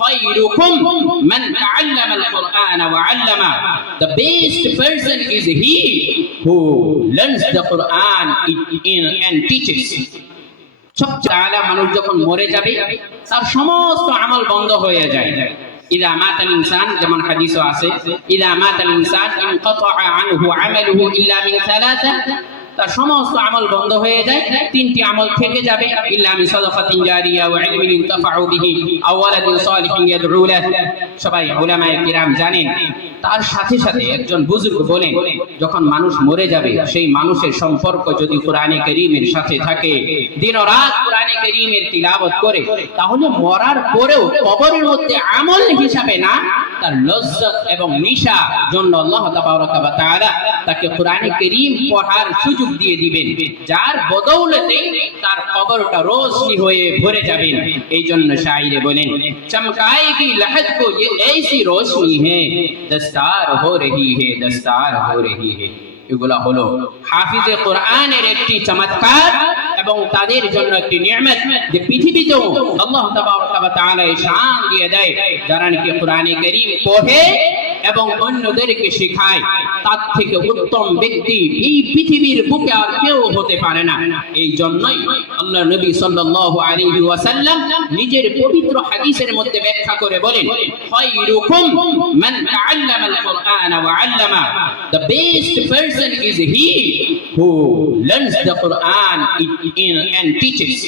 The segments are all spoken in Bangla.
خيركم من تعلم القرآن وعلمه the best person is he who learns the Quran in and teaches সবচেয়ে আলা মানুষ যখন মরে যাবে তার সমস্ত আমল বন্ধ হয়ে যায় ইদা মাতাল ইনসান যেমন হাদিসও আছে ইদা মাতাল ইনসান ইনকাতা আনহু আমালুহু ইল্লা মিন সালাসা তার সমস্ত আমল বন্ধ হয়ে যায়, তিনটি আমল থেকে যাবে। ইল্লা মিন সাদাকাতিন জারিয়া ওয়া ইলমিন ইনতাফাউ বিহি সালিহিন ইয়াদউ লাহ সবাই উলামায়ে কিরাম জানেন, তার সাথে সাথে একজন বুজুর্গ বলেন, যখন মানুষ মরে যাবে, সেই মানুষের সম্পর্ক যদি কোরআনে করিমের সাথে থাকে দিন রাত কোরআনে করিমের তিলাবত করে, তাহলে মরার পরেও কবরের মধ্যে আমল হিসাবে না, তার লজ্জত এবং নিশা জন্য আল্লাহ তাবারক ওয়া তাআলা তাকে কোরআনে করিম পড়ার সুযোগ দিয়ে দিবেন যার বদৌলতে তার কবরটা রোশনি হয়ে ভরে যাবেন এই জন্য শাইরে বলেন চমকায়েগি লহদ কো ये ऐसी रोशनी है दस्तार हो रही है दस्तार हो रही है এগুলা হলো হাফিজে কোরআনের একটি চমৎকার এবং তাদের জন্য একটি নিয়ামত যে পৃথিবীতেও আল্লাহ তাবারক ওয়া তাআলা এই শান দিয়ে দেয় যারা নাকি কোরআনে কারীম পড়ে এবং অন্যদেরকে শেখায়, তার থেকে উত্তম ব্যক্তি এই পৃথিবীর বুকে আর কেউ হতে পারে না। এই জন্যই আল্লাহ নবী সাল্লাল্লাহু আলাইহি ওয়াসাল্লাম নিজের পবিত্র হাদিসের মধ্যে ব্যাখ্যা করে বলেন, খায়রুকুম মান তাআল্লামা আল কুরআন ওয়া আল্লামা। The best person is he who learns the Quran in and teaches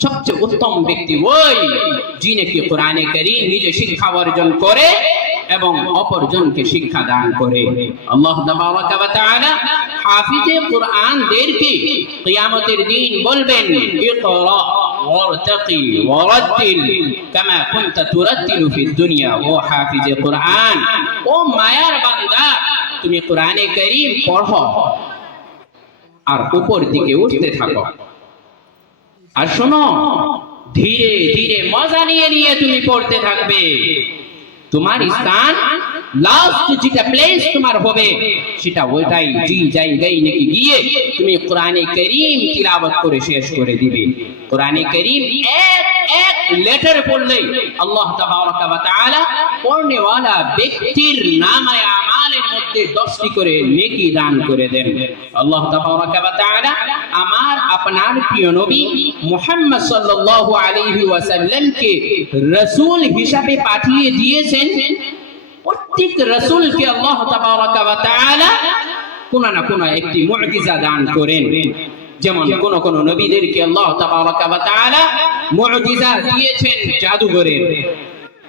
সবচেয়ে উত্তম ব্যক্তি ওই যিনি কি কোরআনে কারীম নিজে শিক্ষা অর্জন করে এবং অপরজনকে শিক্ষা দান করে। আল্লাহ হাফিজে কিয়ামতের দিন বলবেন ও ও মায়ার বান্দা, তুমি কোরআনে পড়ো আর উপর দিকে উঠতে থাকো। আর শোনো, ধীরে ধীরে মজা নিয়ে নিয়ে তুমি পড়তে থাকবে। তোমার স্থান লাস্ট যেটা প্লেস তোমার হবে সেটা ওইটাই জি জায়গায় নাকি গিয়ে তুমি কোরআনে করিম তিলাবত করে শেষ করে দিবে। কোরআনে করিম এক এক লেটার পড়লে আল্লাহ তাবারক ওয়া তাআলা পড়নেওয়ালা ব্যক্তির নামায় আমালের মধ্যে 10টি করে নেকি দান করে দেন। আল্লাহ তাবারক ওয়া তাআলা আমার আপনার প্রিয় নবী মোহাম্মদ সাল্লাল্লাহু আলাইহি ওয়াসাল্লামকে রাসূল হিসাবে পাঠিয়ে দিয়েছেন। প্রত্যেক রাসূলকে আল্লাহ ওয়া তাআলা কোন না কোন একটি মুআজিজা দান করেন। যেমন কোন কোন নবীদেরকে আল্লাহ তাবারক ওয়া তাআলা মুআজিজা দিয়েছেন জাদুঘরের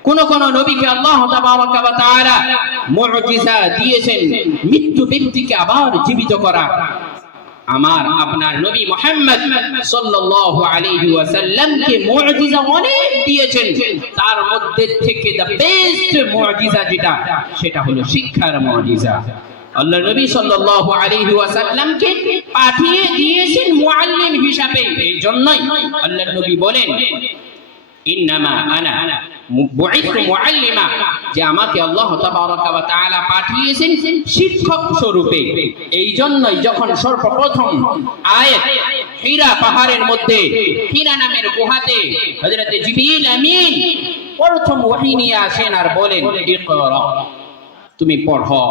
কোন কোন নবীকে আল্লাহ তাবারক ওয়া তাআলা মুআজিজা দিয়েছেন। মৃত্যু ব্যক্তিকে আবার জীবিত করা। আমার আপনার নবী মুহাম্মদ সাল্লাল্লাহু আলাইহি ওয়াসাল্লামকে মুআজিজা অনেক দিয়েছেন। তার মধ্যে থেকে দা বেস্ট মুআজিজা যেটা, সেটা হলো শিক্ষার মুআজিজা আল্লাহ নবী সাল্লাল্লাহু আলাইহি ওয়াসাল্লামকে পাঠিয়ে দিয়েছেন মুআল্লিম হিসাবে। এই জন্যই আল্লাহ নবী বলেন, ইন্নামা আনা বুইতু মুআল্লিমা। যে আমাকে আল্লাহ তাআলা পাঠিয়েছেন শিক্ষক স্বরূপে। এই জন্যই যখন সর্বপ্রথম আয়াত হীরা পাহাড়ের মধ্যে, হীরা নামের গুহাতে হযরতে জিবরিল আমিন প্রথম ওহী আসেন আর বলেন তুমি পড়ো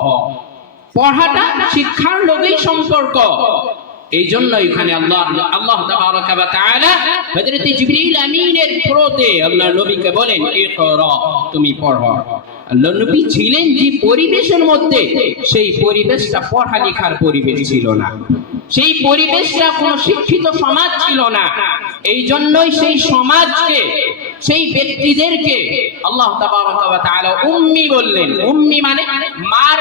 পড়াটা শিক্ষার লগেই সম্পর্ক। এই জন্য এখানে আল্লাহ আল্লাহ তাবারক তাআলা হযরত জিবরিল আমিনের থ্রোতে আল্লাহ নবীকে বলেন, ইকরা, তুমি পড়ো নবী ছিলেন যে পরিবেশের মধ্যে, সেই পরিবেশটা পড়ালেখার পরিবেশ ছিল না। সেই পরিবেশটা কোনো শিক্ষিত সমাজ ছিল না। এই জন্যই সেই সমাজকে, সেই ব্যক্তিদেরকে আল্লাহ উম্মি বললেন। উম্মি মানে মার